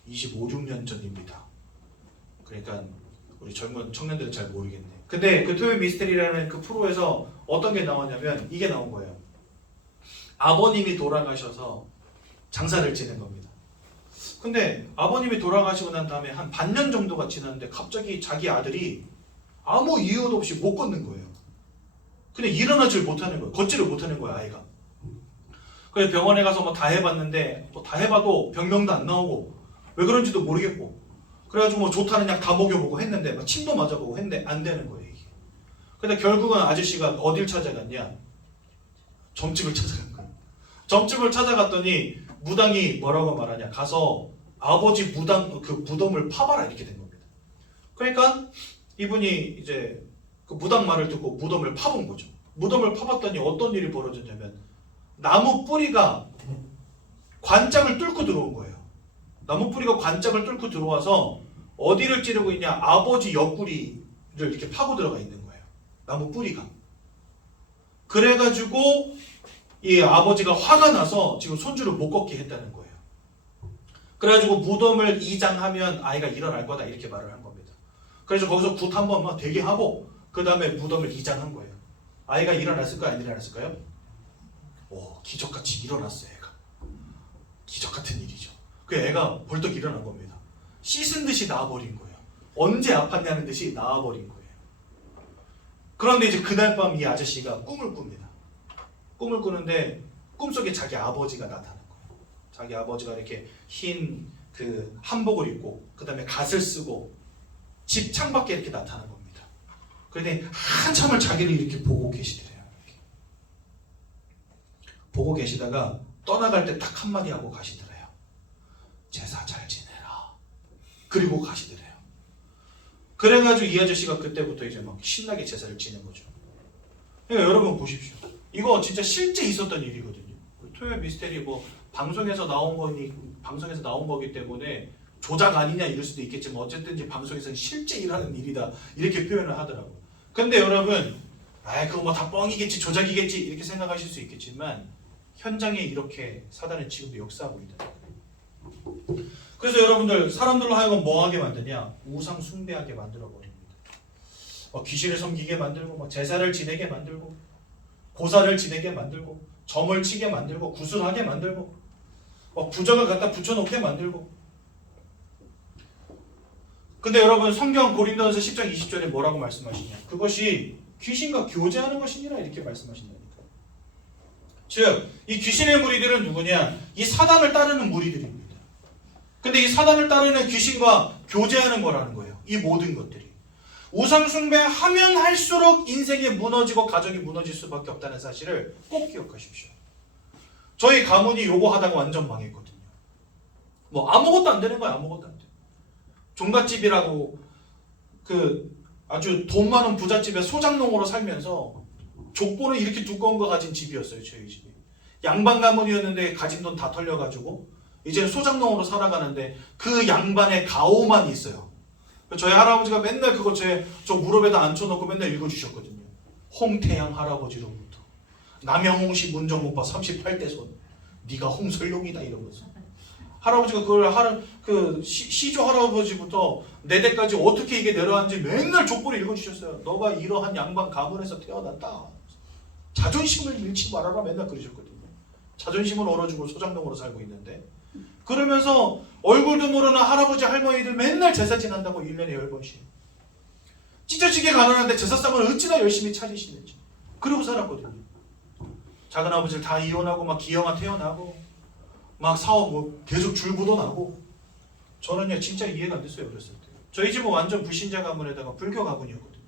25, 6년 전입니다. 그러니까 우리 젊은 청년들은 잘 모르겠네. 근데 그 토요 미스테리라는 그 프로에서 어떤 게 나왔냐면 이게 나온 거예요. 아버님이 돌아가셔서 장사를 지낸 겁니다. 근데 아버님이 돌아가시고 난 다음에 한 반년 정도가 지났는데 갑자기 자기 아들이 아무 이유도 없이 못 걷는 거예요. 근데 일어나질 못하는 거예요. 걷지를 못하는 거예요, 아이가. 그래서 병원에 가서 뭐 다 해봤는데 뭐 다 해봐도 병명도 안 나오고 왜 그런지도 모르겠고 그래가지고 뭐 좋다는 약 다 먹여보고 했는데 막 침도 맞아보고 했는데 안 되는 거예요, 이게. 근데 결국은 아저씨가 어딜 찾아갔냐? 점집을 찾아간 거예요. 점집을 찾아갔더니 무당이 뭐라고 말하냐? 가서 아버지 무당 그 무덤을 파봐라 이렇게 된 겁니다. 그러니까 이분이 이제 그 무당 말을 듣고 무덤을 파본 거죠. 무덤을 파봤더니 어떤 일이 벌어졌냐면 나무 뿌리가 관짝을 뚫고 들어온 거예요. 나무 뿌리가 관짝을 뚫고 들어와서 어디를 찌르고 있냐? 아버지 옆구리를 이렇게 파고 들어가 있는 거예요. 나무 뿌리가. 그래가지고 이 아버지가 화가 나서 지금 손주를 못 걷게 했다는 거예요. 그래가지고 무덤을 이장하면 아이가 일어날 거다 이렇게 말을 한 겁니다. 그래서 거기서 굿 한 번만 되게 하고 그 다음에 무덤을 이장한 거예요. 아이가 일어났을까요? 안 일어났을까요? 오, 기적같이 일어났어요. 애가. 기적 같은 일이죠. 그 애가 벌떡 일어난 겁니다. 씻은 듯이 나와버린 거예요. 언제 아팠냐는 듯이 나와버린 거예요. 그런데 이제 그날 밤 이 아저씨가 꿈을 꿉니다. 꿈을 꾸는데 꿈속에 자기 아버지가 나타난 거예요. 자기 아버지가 이렇게 흰 그 한복을 입고 그 다음에 갓을 쓰고 집 창밖에 이렇게 나타난 겁니다. 그런데 한참을 자기를 이렇게 보고 계시더래요. 이렇게. 보고 계시다가 떠나갈 때 딱 한마디 하고 가시더래요. 제사 잘 지내라. 그리고 가시더래요. 그래가지고 이 아저씨가 그때부터 이제 막 신나게 제사를 지낸 거죠. 그러니까 여러분 보십시오. 이거 진짜 실제 있었던 일이거든요. 토요 미스테리 뭐 방송에서 나온 거기 때문에 조작 아니냐 이럴 수도 있겠지만 어쨌든지 방송에서는 실제 일하는 일이다 이렇게 표현을 하더라고요. 근데 여러분, 그거 뭐 다 뻥이겠지 조작이겠지 이렇게 생각하실 수 있겠지만 현장에 이렇게 사단은 지금도 역사하고 있다. 그래서 여러분들 사람들로 하여금 뭐하게 만드냐? 우상 숭배하게 만들어 버립니다. 귀신을 섬기게 만들고 뭐 제사를 지내게 만들고 고사를 지내게 만들고 점을 치게 만들고 구슬하게 만들고 부적을 갖다 붙여놓게 만들고. 근데 여러분 성경 고린도전서 10장 20절에 뭐라고 말씀하시냐? 그것이 귀신과 교제하는 것이니라 이렇게 말씀하신다니까. 즉 이 귀신의 무리들은 누구냐? 이 사단을 따르는 무리들입니다. 근데 이 사단을 따르는 귀신과 교제하는 거라는 거예요. 이 모든 것들이. 우상 숭배하면 할수록 인생이 무너지고 가정이 무너질 수밖에 없다는 사실을 꼭 기억하십시오. 저희 가문이 요거 하다가 완전 망했거든요. 뭐 아무것도 안 되는 거야. 아무것도 안 돼. 종갓집이라고 그 아주 돈 많은 부잣집에 소장농으로 살면서 족보는 이렇게 두꺼운 거 가진 집이었어요. 저희 집이. 양반 가문이었는데 가진 돈 다 털려가지고 이제는 소장농으로 살아가는데 그 양반의 가오만 있어요. 저희 할아버지가 맨날 그거 저 무릎에다 앉혀놓고 맨날 읽어주셨거든요. 홍태양 할아버지로부터 남영홍씨 문정오빠 38대 손 네가 홍설룡이다 이러면서 할아버지가 그걸 시조 할아버지부터 네 대까지 어떻게 이게 내려왔는지 맨날 족보를 읽어주셨어요. 너가 이러한 양반 가문에서 태어났다. 자존심을 잃지 말아라 맨날 그러셨거든요. 자존심을 얼어주고 소장농으로 살고 있는데 그러면서 얼굴도 모르는 할아버지 할머니들 맨날 제사 지난다고 1년에 10번씩 찢어지게 가난한데 제사상을 어찌나 열심히 차리시는지 그러고 살았거든요. 작은아버지를 다 이혼하고 막 기형아 태어나고 막 사업 뭐 계속 줄부도 나고 저는요 진짜 이해가 안 됐어요. 어렸을 때 저희 집은 완전 불신자 가문에다가 불교 가문이었거든요.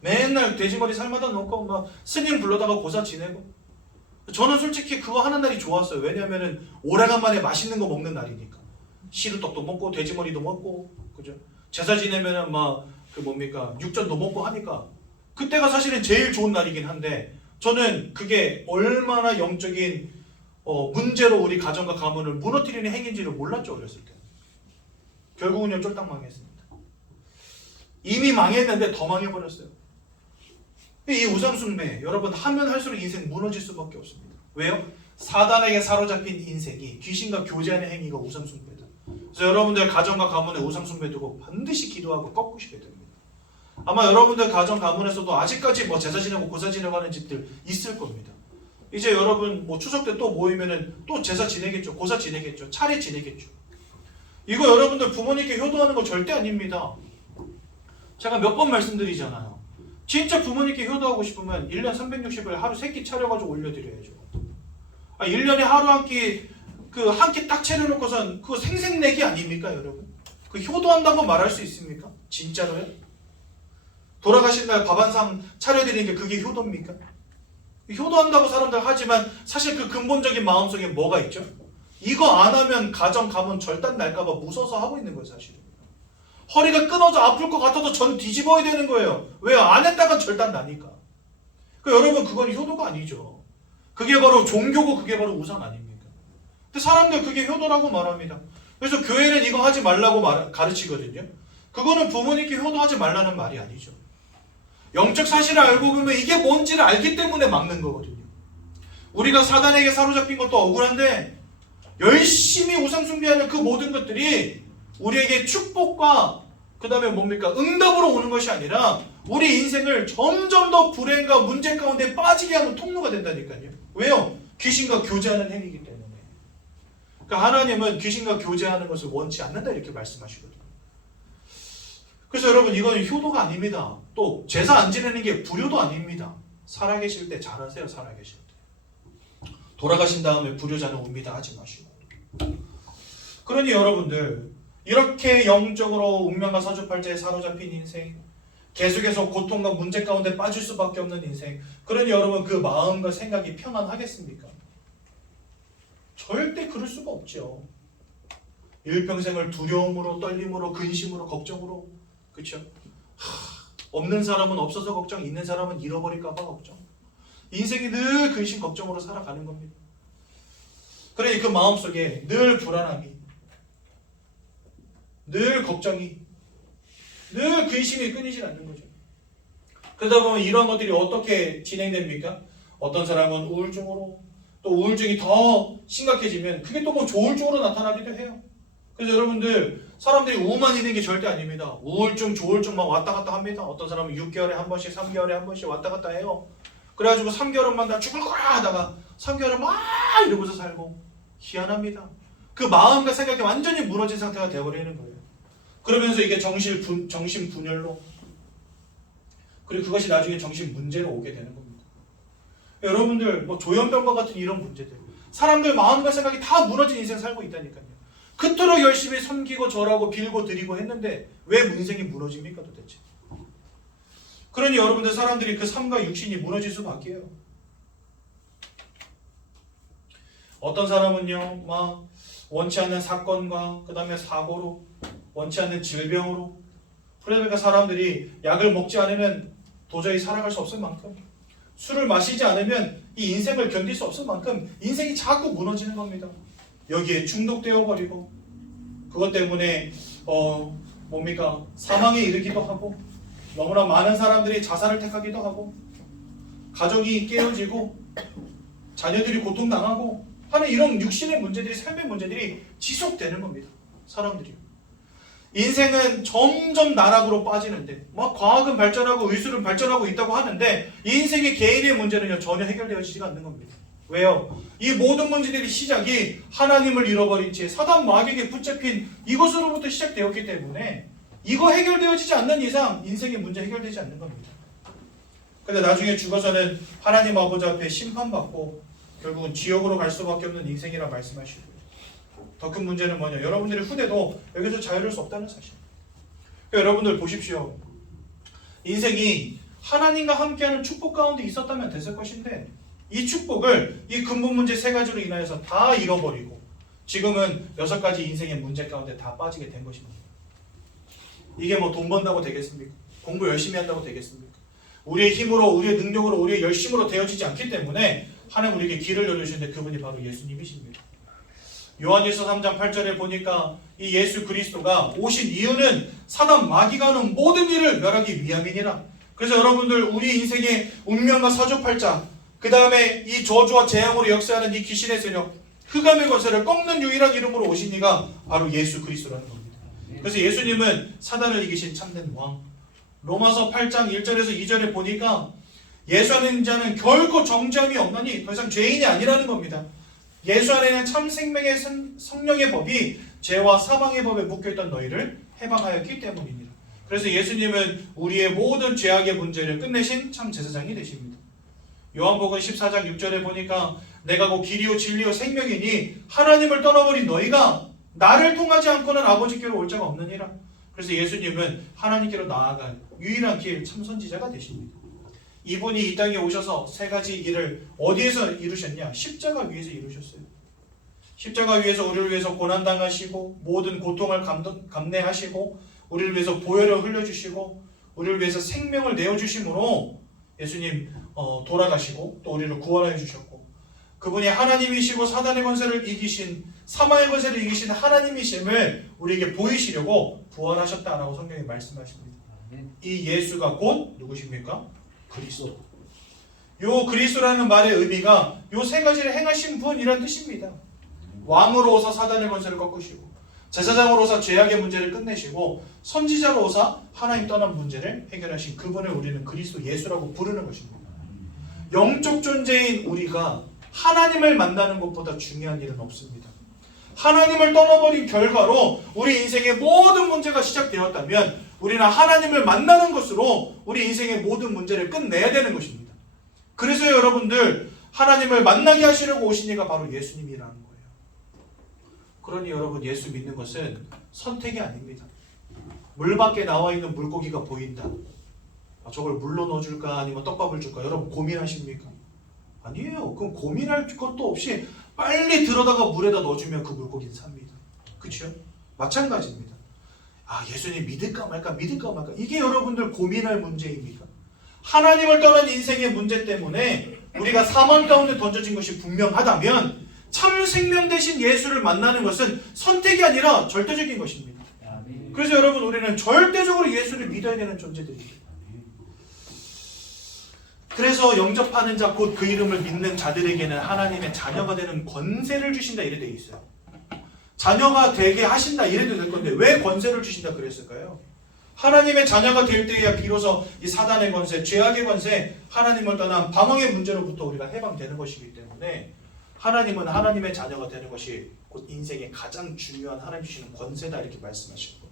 맨날 돼지머리 살마다 놓고 막 스님 불러다가 고사 지내고 저는 솔직히 그거 하는 날이 좋았어요. 왜냐면은 오래간만에 맛있는 거 먹는 날이니까 시루떡도 먹고 돼지머리도 먹고 그죠? 제사 지내면은 막 그 뭡니까 육전도 먹고 하니까 그때가 사실은 제일 좋은 날이긴 한데 저는 그게 얼마나 영적인 문제로 우리 가정과 가문을 무너뜨리는 행위인지를 몰랐죠. 어렸을 때. 결국은요 쫄딱 망했습니다. 이미 망했는데 더 망해버렸어요. 이 우상숭배 여러분 하면 할수록 인생 무너질 수밖에 없습니다. 왜요? 사단에게 사로잡힌 인생이 귀신과 교제하는 행위가 우상숭배다. 그래서 여러분들 가정과 가문에 우상숭배 두고 반드시 기도하고 꺾으셔야 됩니다. 아마 여러분들 가정 가문에서도 아직까지 뭐 제사 지내고 고사 지내고 하는 집들 있을 겁니다. 이제 여러분 뭐 추석 때 또 모이면은 또 제사 지내겠죠. 고사 지내겠죠. 차례 지내겠죠. 이거 여러분들 부모님께 효도하는 거 절대 아닙니다. 제가 몇 번 말씀드리잖아요. 진짜 부모님께 효도하고 싶으면 1년 360일 하루 3끼 차려가지고 올려드려야죠. 1년에 하루 한 끼 한 끼 딱 차려놓고선 그거 생색내기 아닙니까 여러분? 그 효도한다고 말할 수 있습니까? 진짜로요? 돌아가신 날 밥 한 상 차려드리는 게 그게 효도입니까? 효도한다고 사람들 하지만 사실 그 근본적인 마음속에 뭐가 있죠? 이거 안 하면 가정 가문 절단 날까봐 무서워서 하고 있는 거예요 사실은. 허리가 끊어져 아플 것 같아도 전 뒤집어야 되는 거예요. 왜요? 안 했다간 절단 나니까. 여러분 그건 효도가 아니죠. 그게 바로 종교고 그게 바로 우상 아닙니까? 근데 사람들 그게 효도라고 말합니다. 그래서 교회는 이거 하지 말라고 가르치거든요. 그거는 부모님께 효도하지 말라는 말이 아니죠. 영적 사실을 알고 보면 이게 뭔지를 알기 때문에 막는 거거든요. 우리가 사단에게 사로잡힌 것도 억울한데 열심히 우상 숭배하는 그 모든 것들이 우리에게 축복과 그 다음에 뭡니까? 응답으로 오는 것이 아니라 우리 인생을 점점 더 불행과 문제 가운데 빠지게 하는 통로가 된다니까요. 왜요? 귀신과 교제하는 행위이기 때문에. 그러니까 하나님은 귀신과 교제하는 것을 원치 않는다 이렇게 말씀하시거든요. 그래서 여러분 이건 효도가 아닙니다. 또 제사 안 지내는 게 불효도 아닙니다. 살아계실 때 잘하세요. 살아계실 때. 돌아가신 다음에 불효자는 옵니다 하지 마시고. 그러니 여러분들 이렇게 영적으로 운명과 사주팔자에 사로잡힌 인생, 계속해서 고통과 문제 가운데 빠질 수밖에 없는 인생, 그러니 여러분 그 마음과 생각이 평안하겠습니까? 절대 그럴 수가 없죠. 일평생을 두려움으로, 떨림으로, 근심으로, 걱정으로, 그렇죠? 없는 사람은 없어서 걱정, 있는 사람은 잃어버릴까 봐 걱정. 인생이 늘 근심, 걱정으로 살아가는 겁니다. 그러니 그 마음속에 늘 불안함이, 늘 걱정이, 늘 근심이 끊이질 않는 거죠. 그러다 보면 이런 것들이 어떻게 진행됩니까? 어떤 사람은 우울증으로, 또 우울증이 더 심각해지면 그게 또 뭐 조울증으로 나타나기도 해요. 그래서 여러분들 사람들이 우만 있는 게 절대 아닙니다. 우울증, 조울증만 왔다 갔다 합니다. 어떤 사람은 6개월에 한 번씩, 3개월에 한 번씩 왔다 갔다 해요. 그래가지고 3개월만 다 죽을 거야 하다가 3개월을 막 이러고서 살고 희한합니다. 그 마음과 생각이 완전히 무너진 상태가 되어버리는 거예요. 그러면서 이게 정신분열로, 그리고 그것이 나중에 정신문제로 오게 되는 겁니다. 여러분들 뭐 조현병과 같은 이런 문제들, 사람들 마음과 생각이 다 무너진 인생 살고 있다니까요. 그토록 열심히 섬기고 절하고 빌고 드리고 했는데 왜 인생이 무너집니까 도대체? 그러니 여러분들 사람들이 그 삶과 육신이 무너질 수밖에요. 어떤 사람은요 막 원치 않는 사건과 그 다음에 사고로, 원치 않는 질병으로, 그러니까 사람들이 약을 먹지 않으면 도저히 살아갈 수 없을 만큼, 술을 마시지 않으면 이 인생을 견딜 수 없을 만큼 인생이 자꾸 무너지는 겁니다. 여기에 중독되어 버리고 그것 때문에 사망에 이르기도 하고 너무나 많은 사람들이 자살을 택하기도 하고 가정이 깨어지고 자녀들이 고통당하고 하는 이런 육신의 문제들이 삶의 문제들이 지속되는 겁니다. 사람들이. 인생은 점점 나락으로 빠지는데 막 과학은 발전하고 의술은 발전하고 있다고 하는데 인생의 개인의 문제는요 전혀 해결되어지지가 않는 겁니다. 왜요? 이 모든 문제들이 시작이 하나님을 잃어버린 채 사단 마귀에게 붙잡힌 이것으로부터 시작되었기 때문에 이거 해결되어지지 않는 이상 인생의 문제 해결되지 않는 겁니다. 근데 나중에 죽어서는 하나님 아버지 앞에 심판받고 결국은 지옥으로 갈 수밖에 없는 인생이라 말씀하시고요. 더 큰 문제는 뭐냐? 여러분들의 후대도 여기서 자유로울 수 없다는 사실. 그러니까 여러분들 보십시오. 인생이 하나님과 함께하는 축복 가운데 있었다면 됐을 것인데 이 축복을 이 근본 문제 3가지로 인하여서 다 잃어버리고 지금은 6가지 인생의 문제 가운데 다 빠지게 된 것입니다. 이게 뭐 돈 번다고 되겠습니까? 공부 열심히 한다고 되겠습니까? 우리의 힘으로, 우리의 능력으로, 우리의 열심으로 되어지지 않기 때문에 하나님 우리에게 길을 열어주시는데 그분이 바로 예수님이십니다. 요한일서 3장 8절에 보니까 이 예수 그리스도가 오신 이유는 사단 마귀가 하는 모든 일을 멸하기 위함이니라. 그래서 여러분들 우리 인생의 운명과 사주팔자 그 다음에 이 저주와 재앙으로 역사하는 이 귀신의 세력 흑암의 권세를 꺾는 유일한 이름으로 오신 이가 바로 예수 그리스도라는 겁니다. 그래서 예수님은 사단을 이기신 참된 왕. 로마서 8장 1절에서 2절에 보니까 예수 안에 있는 자는 결코 정죄함이 없나니 더 이상 죄인이 아니라는 겁니다. 예수 안에 있는 참 생명의 성령의 법이 죄와 사망의 법에 묶여있던 너희를 해방하였기 때문입니다. 그래서 예수님은 우리의 모든 죄악의 문제를 끝내신 참 제사장이 되십니다. 요한복음 14장 6절에 보니까 내가 곧 길이요 진리요 생명이니 하나님을 떠나버린 너희가 나를 통하지 않고는 아버지께로 올 자가 없느니라. 그래서 예수님은 하나님께로 나아갈 유일한 길 참 선지자가 되십니다. 이분이 이 땅에 오셔서 3가지 일을 어디에서 이루셨냐? 십자가 위에서 이루셨어요. 십자가 위에서 우리를 위해서 고난당하시고 모든 고통을 감내하시고 우리를 위해서 보혈을 흘려주시고 우리를 위해서 생명을 내어주심으로 예수님 돌아가시고 또 우리를 구원하여 주셨고 그분이 하나님이시고 사단의 권세를 이기신 사망의 권세를 이기신 하나님이심을 우리에게 보이시려고 부활하셨다라고 성경에 말씀하십니다. 이 예수가 곧 누구십니까? 그리스도. 요 그리스도라는 말의 의미가 요 3가지를 행하신 분이라는 뜻입니다. 왕으로 오사 사단의 권세를 꺾으시고 제사장으로 오사 죄악의 문제를 끝내시고 선지자로 오사 하나님 떠난 문제를 해결하신 그분을 우리는 그리스도 예수라고 부르는 것입니다. 영적 존재인 우리가 하나님을 만나는 것보다 중요한 일은 없습니다. 하나님을 떠나버린 결과로 우리 인생의 모든 문제가 시작되었다면 우리는 하나님을 만나는 것으로 우리 인생의 모든 문제를 끝내야 되는 것입니다. 그래서 여러분들 하나님을 만나게 하시려고 오신 이가 바로 예수님이라는 거예요. 그러니 여러분 예수 믿는 것은 선택이 아닙니다. 물 밖에 나와 있는 물고기가 보인다. 저걸 물로 넣어줄까 아니면 떡밥을 줄까? 여러분 고민하십니까? 아니에요. 그럼 고민할 것도 없이 빨리 들어다가 물에다 넣어주면 그 물고기는 삽니다. 그렇죠? 마찬가지입니다. 예수님 믿을까 말까 믿을까 말까 이게 여러분들 고민할 문제입니까? 하나님을 떠난 인생의 문제 때문에 우리가 사망 가운데 던져진 것이 분명하다면 참 생명 대신 예수를 만나는 것은 선택이 아니라 절대적인 것입니다. 그래서 여러분 우리는 절대적으로 예수를 믿어야 되는 존재들입니다. 그래서 영접하는 자 곧 그 이름을 믿는 자들에게는 하나님의 자녀가 되는 권세를 주신다 이래 되어 있어요. 자녀가 되게 하신다 이래도 될 건데 왜 권세를 주신다 그랬을까요? 하나님의 자녀가 될 때에야 비로소 이 사단의 권세, 죄악의 권세, 하나님을 떠난 방황의 문제로부터 우리가 해방되는 것이기 때문에 하나님은 하나님의 자녀가 되는 것이 곧 인생의 가장 중요한 하나님 주시는 권세다 이렇게 말씀하시고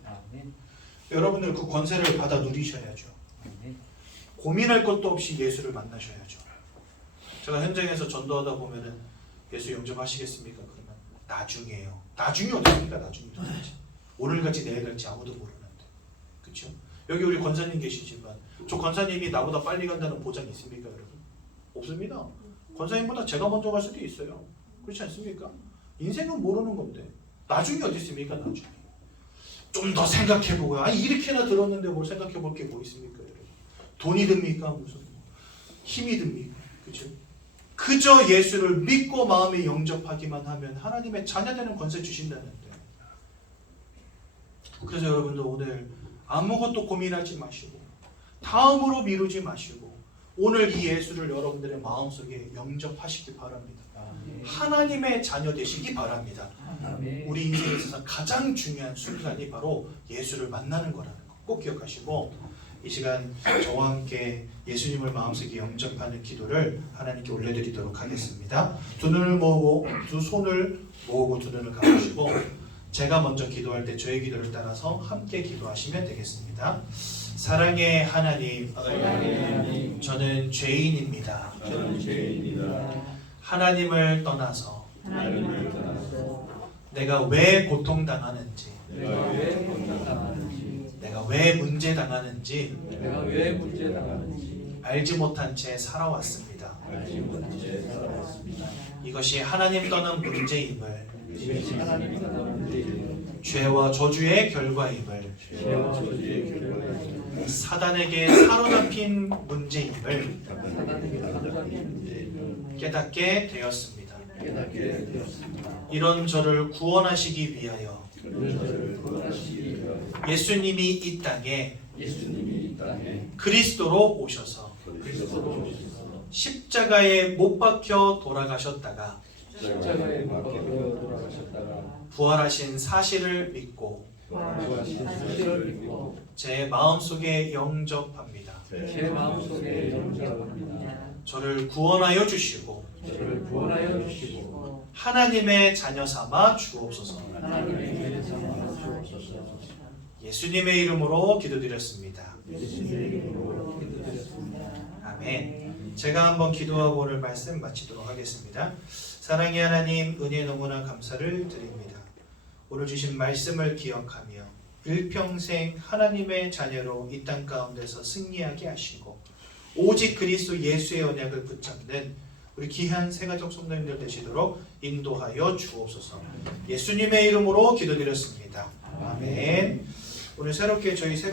여러분들 그 권세를 받아 누리셔야죠. 고민할 것도 없이 예수를 만나셔야죠. 제가 현장에서 전도하다 보면은 예수 영접하시겠습니까? 그러면 나중에요. 나중이 어딨습니까? 나중이 도대체. 오늘 갈지 내일 갈지 아무도 모르는데. 그렇죠? 여기 우리 권사님 계시지만 저 권사님이 나보다 빨리 간다는 보장이 있습니까, 여러분? 없습니다. 권사님보다 제가 먼저 갈 수도 있어요. 그렇지 않습니까? 인생은 모르는 건데 나중이 어디 있습니까? 나중에. 좀 더 생각해보고요. 이렇게나 들었는데 뭘 생각해볼 게 뭐 있습니까, 여러분? 돈이 듭니까? 무슨 힘이 듭니까? 그렇죠? 그저 예수를 믿고 마음에 영접하기만 하면 하나님의 자녀되는 권세 주신다는데. 그래서 여러분들 오늘 아무것도 고민하지 마시고 다음으로 미루지 마시고 오늘 이 예수를 여러분들의 마음속에 영접하시기 바랍니다. 하나님의 자녀 되시기 바랍니다. 우리 인생에 있어서 가장 중요한 순간이 바로 예수를 만나는 거라는 거 꼭 기억하시고 이 시간 저와 함께 예수님을 마음속에 영접하는 기도를 하나님께 올려드리도록 하겠습니다. 두 눈을 모으고 두 손을 모으고 두 눈을 감으시고 제가 먼저 기도할 때 저의 기도를 따라서 함께 기도하시면 되겠습니다. 사랑의 하나님, 저는 죄인입니다. 하나님을 떠나서 내가 왜 고통당하는지, 내가 왜 문제당하는지 알지 못한 채 살아왔습니다. 이것이 하나님 떠난 문제임을, 죄와 저주의 결과임을, 사단에게 사로잡힌 문제임을 깨닫게 되었습니다. 이런 저를 구원하시기 위하여 예수님이 이 땅에 그리스도로 오셔서 십자가에 못 박혀 돌아가셨다가 부활하신 사실을 믿고 제 마음속에 영접합니다. 저를 구원하여 주시고 하나님의 자녀 삼아 주옵소서. 예수님의 이름으로 기도드렸습니다. 아멘. 제가 한번 기도하고 오늘 말씀 마치도록 하겠습니다. 사랑의 하나님, 은혜 너무나 감사를 드립니다. 오늘 주신 말씀을 기억하며 일평생 하나님의 자녀로 이 땅 가운데서 승리하게 하시고 오직 그리스도 예수의 언약을 붙잡는 우리 귀한 새가족 성도님들 되시도록 인도하여 주옵소서. 예수님의 이름으로 기도드렸습니다. 아멘. 오늘 새롭게 저희